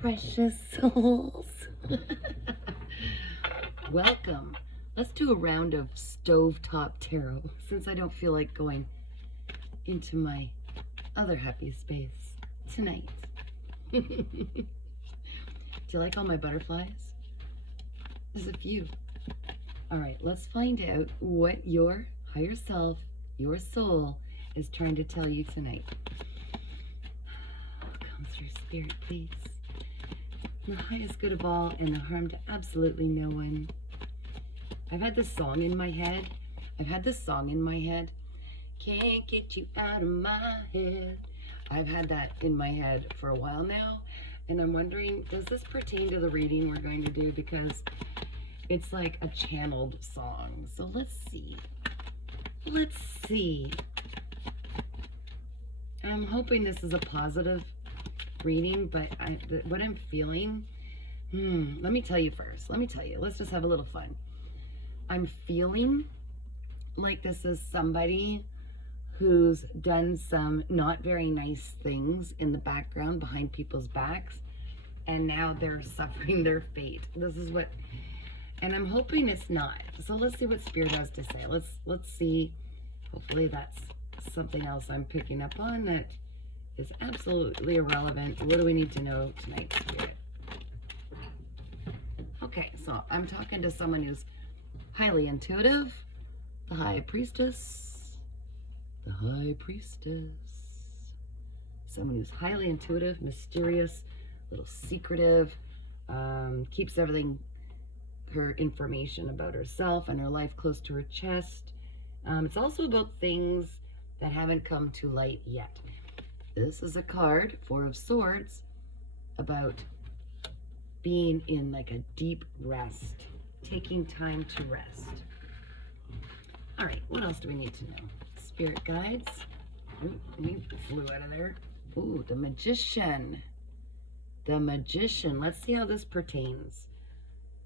precious souls. Welcome. Let's do a round of stovetop tarot since I don't feel like going into my other happy space tonight. Do you like all my butterflies? There's a few. All right, let's find out what your higher self, your soul, is trying to tell you tonight. Come through, Spirit, please. The highest good of all and the harm to absolutely no one. I've had this song in my head. Can't get you out of my head. I've had that in my head for a while now. And I'm wondering, does this pertain to the reading we're going to do? Because it's like a channeled song. So let's see. I'm hoping this is a positive reading, but what I'm feeling, let me tell you first. Let's just have a little fun. I'm feeling like this is somebody who's done some not very nice things in the background behind people's backs, and now they're suffering their fate. This is what, and I'm hoping it's not. So let's see what Spirit has to say. Let's see. Hopefully that's something else I'm picking up on that is absolutely irrelevant. What do we need to know tonight, Spirit? Okay, so I'm talking to someone who's highly intuitive, the High Priestess. Someone who's highly intuitive, mysterious, a little secretive, keeps everything, her information about herself and her life close to her chest. It's also about things that haven't come to light yet. This is a card, Four of Swords, about being in like a deep rest, taking time to rest. All right, what else do we need to know? Spirit guides. Ooh, we flew out of there. Ooh, the Magician. Let's see how this pertains.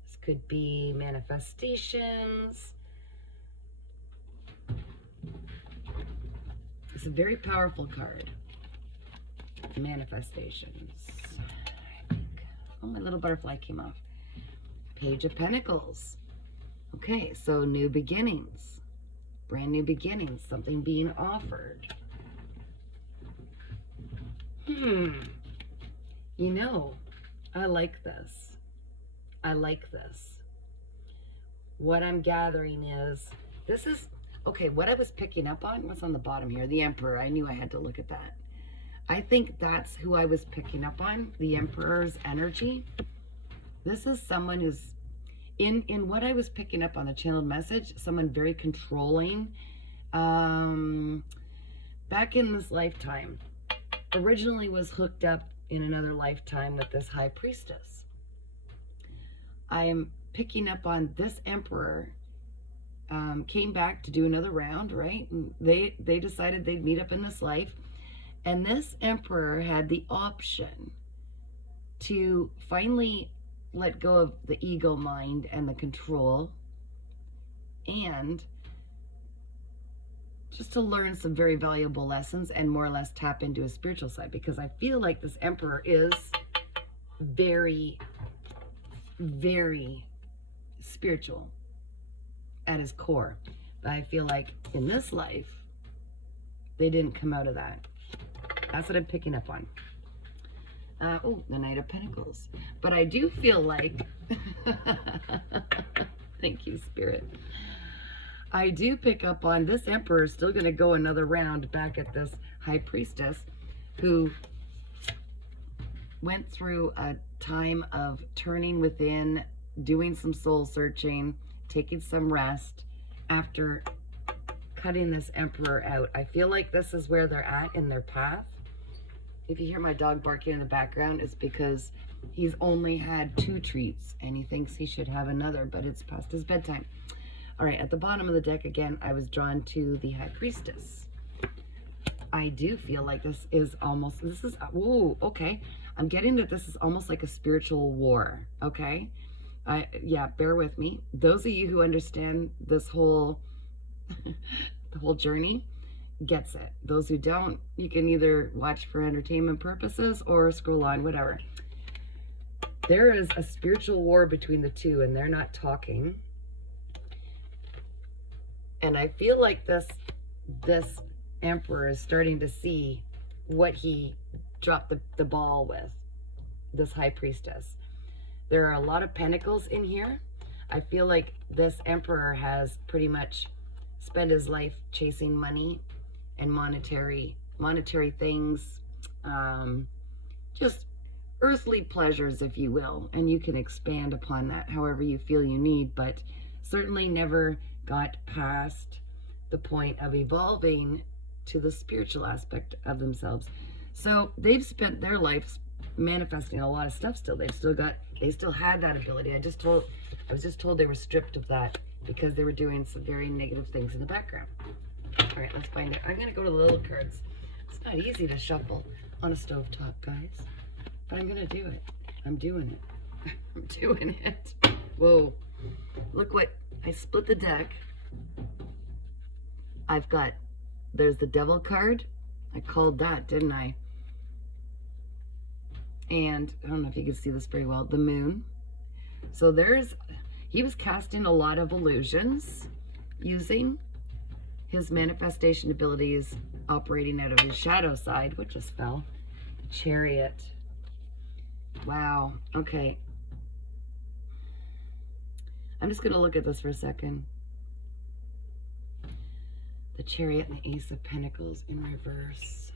This could be manifestations. It's a very powerful card. Manifestations. Oh, my little butterfly came off. Page of Pentacles. Okay, so new beginnings. Brand new beginnings. Something being offered. You know, I like this. What I'm gathering is, this is, okay, what I was picking up on, what's on the bottom here? The Emperor. I knew I had to look at that. I think that's who I was picking up on, the Emperor's energy. This is someone who's, in what I was picking up on the channeled message, someone very controlling. Back in this lifetime, originally was hooked up in another lifetime with this High Priestess. I am picking up on this Emperor. Came back to do another round, right? And they decided they'd meet up in this life. And this Emperor had the option to finally let go of the ego mind and the control, and just to learn some very valuable lessons and more or less tap into his spiritual side, because I feel like this Emperor is very, very spiritual at his core. But I feel like in this life, they didn't come out of that. That's what I'm picking up on. Oh, the Knight of Pentacles. But I do feel like, thank you, Spirit. I do pick up on this Emperor is still going to go another round back at this High Priestess who went through a time of turning within, doing some soul searching, taking some rest after cutting this Emperor out. I feel like this is where they're at in their path. If you hear my dog barking in the background, it's because he's only had 2 treats and he thinks he should have another, but it's past his bedtime. All right, at the bottom of the deck again, I was drawn to the High Priestess. I do feel like this is, whoa, okay. I'm getting that this is almost like a spiritual war, okay? Yeah, bear with me. Those of you who understand this whole, the whole journey, gets it. Those who don't, you can either watch for entertainment purposes or scroll on, whatever. There is a spiritual war between the two, and they're not talking. And I feel like this emperor is starting to see what he dropped the ball with, this high priestess. There are a lot of pentacles in here. I feel like this emperor has pretty much spent his life chasing money and monetary things, just earthly pleasures, if you will, and you can expand upon that however you feel you need, but certainly never got past the point of evolving to the spiritual aspect of themselves. So they've spent their lives manifesting a lot of stuff still. They still had that ability. I was just told they were stripped of that because they were doing some very negative things in the background. All right, let's find it. I'm gonna go to the little cards. It's not easy to shuffle on a stovetop, guys, but I'm gonna do it. I'm doing it. I'm doing it. Whoa, look what, I split the deck. I've got, there's the devil card. I called that, didn't I? And I don't know if you can see this very well, the moon. So he was casting a lot of illusions using his manifestation abilities, operating out of his shadow side, which just fell. The Chariot. Wow, okay. I'm just gonna look at this for a second. The Chariot and the Ace of Pentacles in reverse.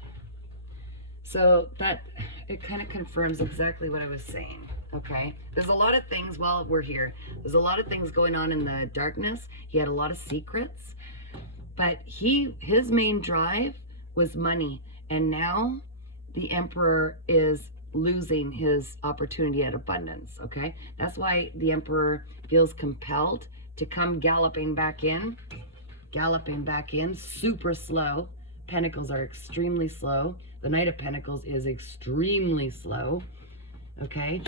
So that, it kind of confirms exactly what I was saying, okay? There's a lot of things while we're here. There's a lot of things going on in the darkness. He had a lot of secrets, but his main drive was money. And now the Emperor is losing his opportunity at abundance, okay? That's why the Emperor feels compelled to come galloping back in, super slow. Pentacles are extremely slow. The Knight of Pentacles is extremely slow, okay?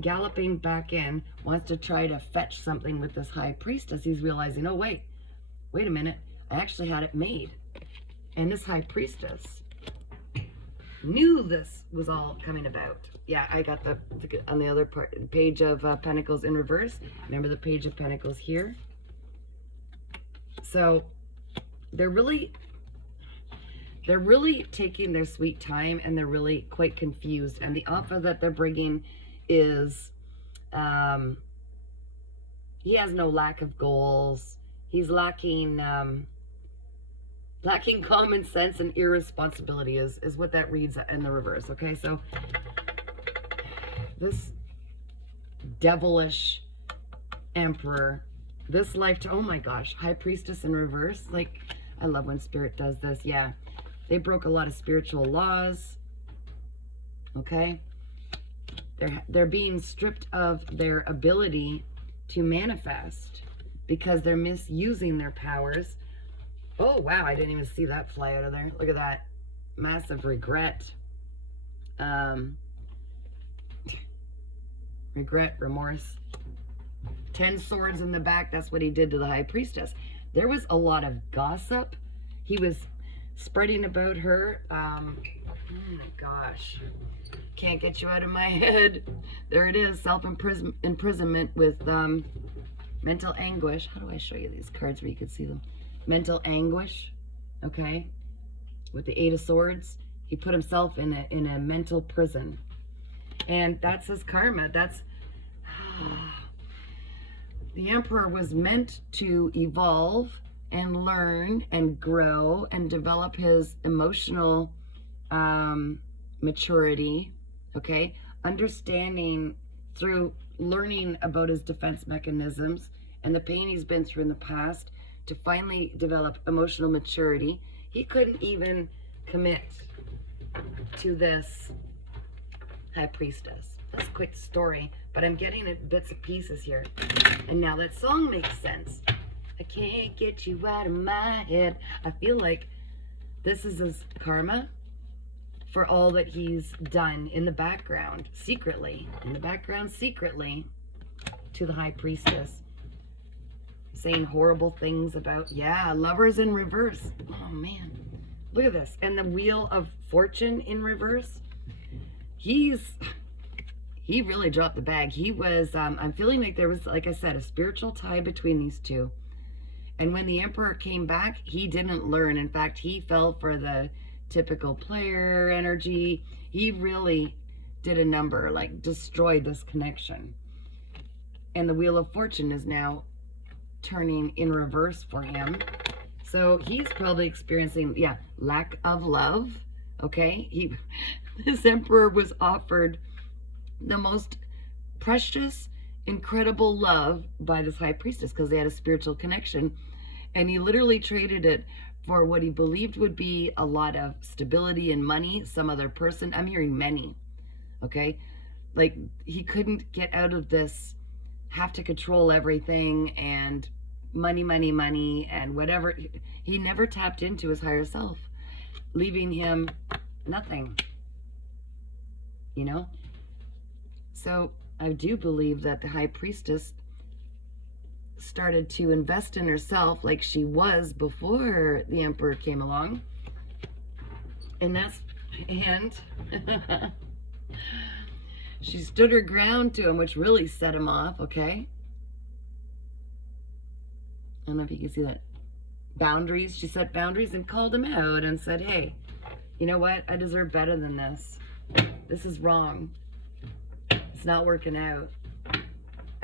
Galloping back in, wants to try to fetch something with this High Priestess. He's realizing, oh, wait a minute. I actually had it made. And this High Priestess knew this was all coming about. Yeah, I got on the other part, Page of Pentacles in reverse. Remember the Page of Pentacles here? So they're really taking their sweet time, and they're really quite confused. And the offer that they're bringing is, he has no lack of goals. He's lacking common sense and irresponsibility is what that reads in the reverse. Okay, so this devilish Emperor, this lifetime, oh my gosh, High Priestess in reverse. Like, I love when Spirit does this. Yeah. They broke a lot of spiritual laws, okay? They're being stripped of their ability to manifest because they're misusing their powers. Oh, wow, I didn't even see that fly out of there. Look at that. Massive regret. Regret, remorse. 10 swords in the back, that's what he did to the High Priestess. There was a lot of gossip. He was spreading about her. Oh my gosh, can't get you out of my head. There it is, self-imprisonment with mental anguish. How do I show you these cards where you can see them? Mental anguish, okay, with the Eight of Swords. He put himself in a mental prison, and that's his karma. That's the Emperor was meant to evolve and learn and grow and develop his emotional maturity, okay? Understanding through learning about his defense mechanisms and the pain he's been through in the past to finally develop emotional maturity. He couldn't even commit to this High Priestess. That's a quick story, but I'm getting it bits and pieces here. And now that song makes sense. I can't get you out of my head. I feel like this is his karma for all that he's done in the background, secretly, to the High Priestess. Saying horrible things about, yeah, lovers in reverse. Oh man, look at this. And the Wheel of Fortune in reverse. He's he really dropped the bag. He was, I'm feeling like there was, like I said, a spiritual tie between these two. And when the Emperor came back, he didn't learn. In fact, he fell for the typical player energy. He really did a number, like destroyed this connection. And the Wheel of Fortune is now turning in reverse for him. So he's probably experiencing, yeah, lack of love. Okay, this Emperor was offered the most precious, incredible love by this High Priestess because they had a spiritual connection, and he literally traded it for what he believed would be a lot of stability and money, some other person. I'm hearing many, okay? Like, he couldn't get out of this, have to control everything, and money, money, money, and whatever. He never tapped into his higher self, leaving him nothing, you know? So I do believe that the High Priestess started to invest in herself like she was before the Emperor came along. And she stood her ground to him, which really set him off, okay? I don't know if you can see that. Boundaries. She set boundaries and called him out and said, hey, you know what? I deserve better than this. This is wrong. It's not working out.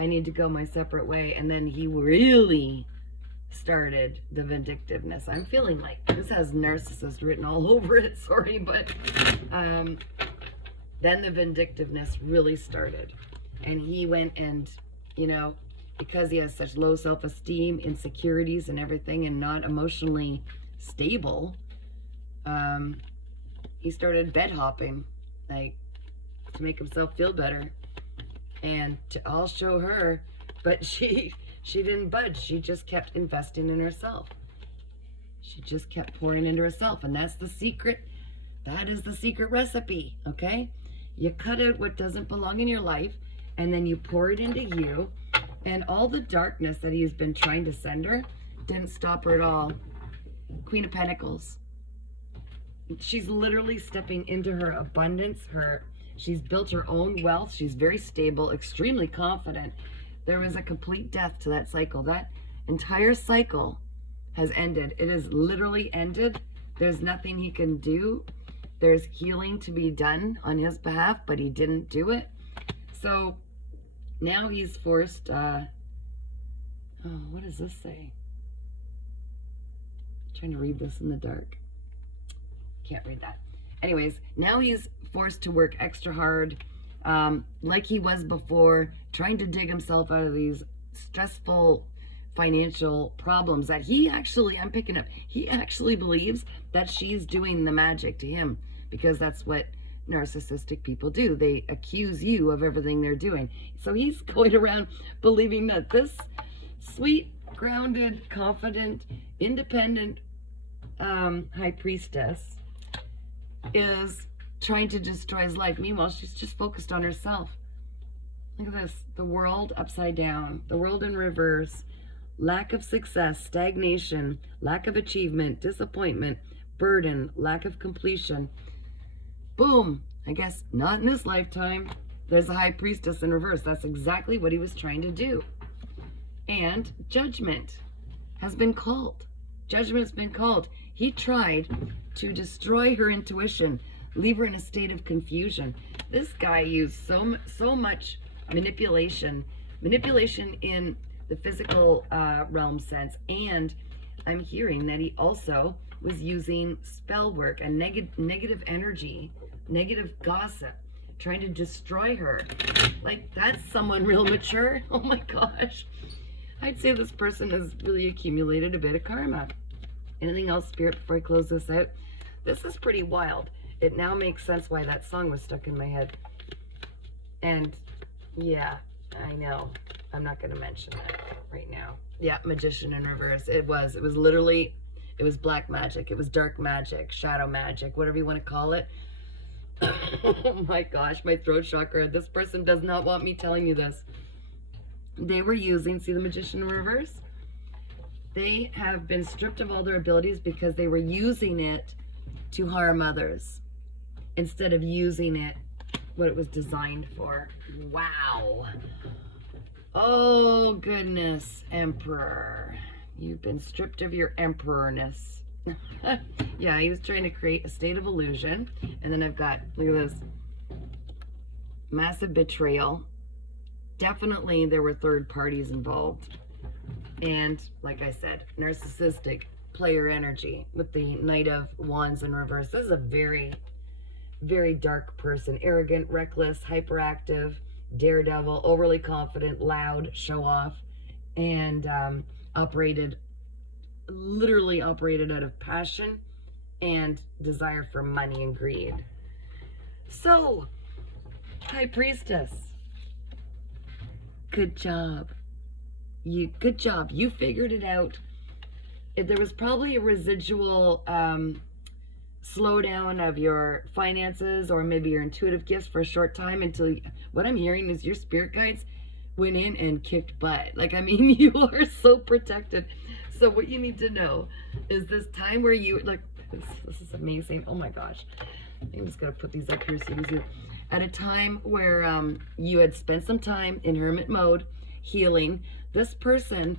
I need to go my separate way. And then he really started the vindictiveness. I'm feeling like this has narcissist written all over it. Sorry, but then the vindictiveness really started. And he went and, you know, because he has such low self-esteem, insecurities and everything, and not emotionally stable, he started bed hopping, like, to make himself feel better. And I'll show her, but she didn't budge. She just kept investing in herself. She just kept pouring into herself, and that's the secret. That is the secret recipe, okay? You cut out what doesn't belong in your life, and then you pour it into you, and all the darkness that he's been trying to send her didn't stop her at all. Queen of Pentacles. She's literally stepping into her abundance, she's built her own wealth. She's very stable, extremely confident. There was a complete death to that cycle. That entire cycle has ended. It is literally ended. There's nothing he can do. There's healing to be done on his behalf, but he didn't do it. So now he's forced, oh, what does this say? I'm trying to read this in the dark. Can't read that. Anyways, now he's forced to work extra hard, like he was before, trying to dig himself out of these stressful financial problems that he actually, I'm picking up, he actually believes that she's doing the magic to him, because that's what narcissistic people do. They accuse you of everything they're doing. So he's going around believing that this sweet, grounded, confident, independent High Priestess is trying to destroy his life. Meanwhile, she's just focused on herself. Look at this. The world upside down. The world in reverse. Lack of success, stagnation, lack of achievement, disappointment, burden, lack of completion. Boom. I guess not in this lifetime. There's a High Priestess in reverse. That's exactly what he was trying to do. And judgment has been called. Judgment has been called. He tried to destroy her intuition, leave her in a state of confusion. This guy used so much manipulation in the physical realm sense, and I'm hearing that he also was using spell work and negative energy, negative gossip, trying to destroy her. Like, that's someone real mature. Oh my gosh. I'd say this person has really accumulated a bit of karma. Anything else, Spirit, before I close this out? This is pretty wild. It now makes sense why that song was stuck in my head. And yeah, I know. I'm not going to mention that right now. Yeah, Magician in reverse. It was literally, it was black magic. It was dark magic, shadow magic, whatever you want to call it. Oh my gosh, my throat chakra. This person does not want me telling you this. They were using, see the Magician in reverse? They have been stripped of all their abilities because they were using it to harm others instead of using it what it was designed for. Wow. Oh, goodness, Emperor. You've been stripped of your emperorness. Yeah, he was trying to create a state of illusion. And then I've got, look at this, massive betrayal. Definitely there were third parties involved. And like I said, narcissistic player energy with the Knight of Wands in reverse. This is a very, very dark person. Arrogant, reckless, hyperactive, daredevil, overly confident, loud, show off, and literally operated out of passion and desire for money and greed. So, High Priestess, good job. Good job. You figured it out. There was probably a residual slowdown of your finances or maybe your intuitive gifts for a short time until what I'm hearing is your spirit guides went in and kicked butt. Like, I mean, you are so protected. So what you need to know is this time where you, like, this is amazing. Oh my gosh. I'm just going to put these up here so you can see. At a time where you had spent some time in hermit mode, healing, this person,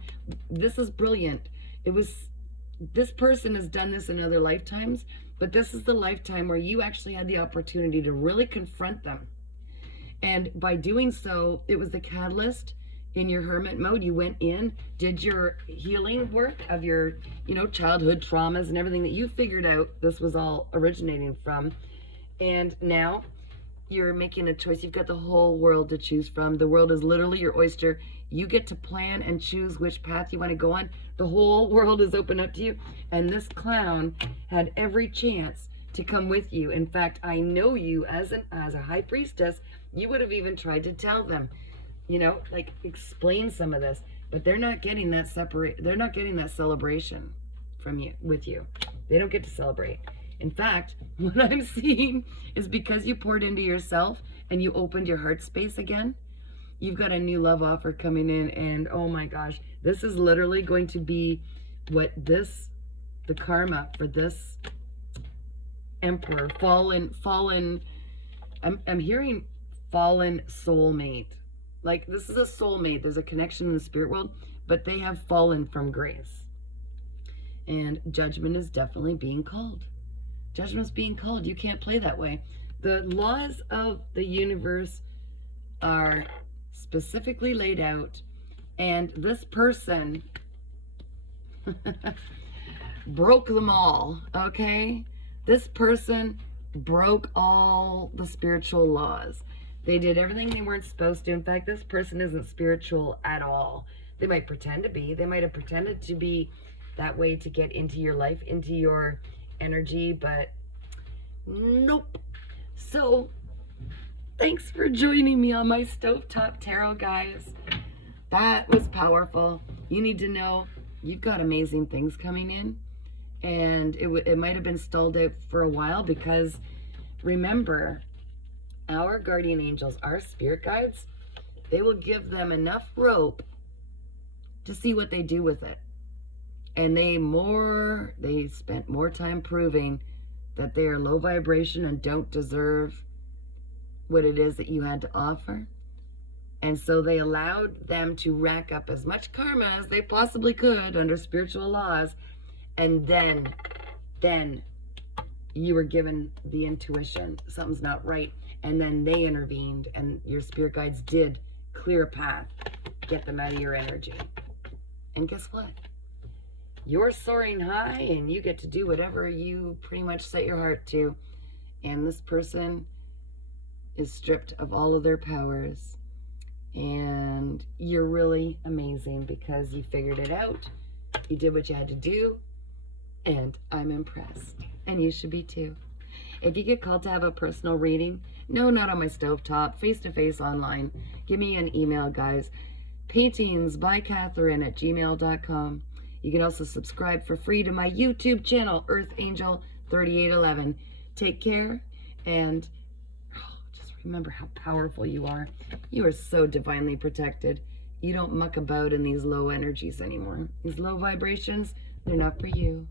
this is brilliant. This person has done this in other lifetimes, but this is the lifetime where you actually had the opportunity to really confront them. And by doing so, it was the catalyst in your hermit mode. You went in, did your healing work of your, childhood traumas and everything that you figured out this was all originating from. And now you're making a choice. You've got the whole world to choose from. The world is literally your oyster. You get to plan and choose which path you want to go on. The whole world is open up to you. And this clown had every chance to come with you. In fact, I know you as a high priestess, you would have even tried to tell them, like explain some of this, but they're not getting that they're not getting that celebration from you, with you. They don't get to celebrate. In fact, what I'm seeing is because you poured into yourself and you opened your heart space again, you've got a new love offer coming in, and oh my gosh, this is literally going to be the karma for this emperor, fallen, I'm hearing fallen soulmate. Like, this is a soulmate. There's a connection in the spirit world, but they have fallen from grace. And judgment is definitely being called. Judgment's being called. You can't play that way. The laws of the universe are specifically laid out, and this person broke them all, okay? This person broke all the spiritual laws. They did everything they weren't supposed to. In fact, this person isn't spiritual at all. They might pretend to be. They might have pretended to be that way to get into your life, into your energy, but nope. So, thanks for joining me on my Stovetop Tarot, guys. That was powerful. You need to know you've got amazing things coming in, and it might have been stalled out for a while because, remember, our guardian angels, our spirit guides, they will give them enough rope to see what they do with it. And they spent more time proving that they are low vibration and don't deserve what it is that you had to offer. And so they allowed them to rack up as much karma as they possibly could under spiritual laws. And then you were given the intuition, something's not right. And then they intervened, and your spirit guides did clear a path, get them out of your energy. And guess what? You're soaring high, and you get to do whatever you pretty much set your heart to. And this person is stripped of all of their powers. And you're really amazing because you figured it out. You did what you had to do. And I'm impressed. And you should be too. If you get called to have a personal reading, no, not on my stovetop, face-to-face online, give me an email, guys. paintingsbycatherine@gmail.com. You can also subscribe for free to my YouTube channel, Earth Angel 3811. Take care, and just remember how powerful you are. You are so divinely protected. You don't muck about in these low energies anymore. These low vibrations, they're not for you.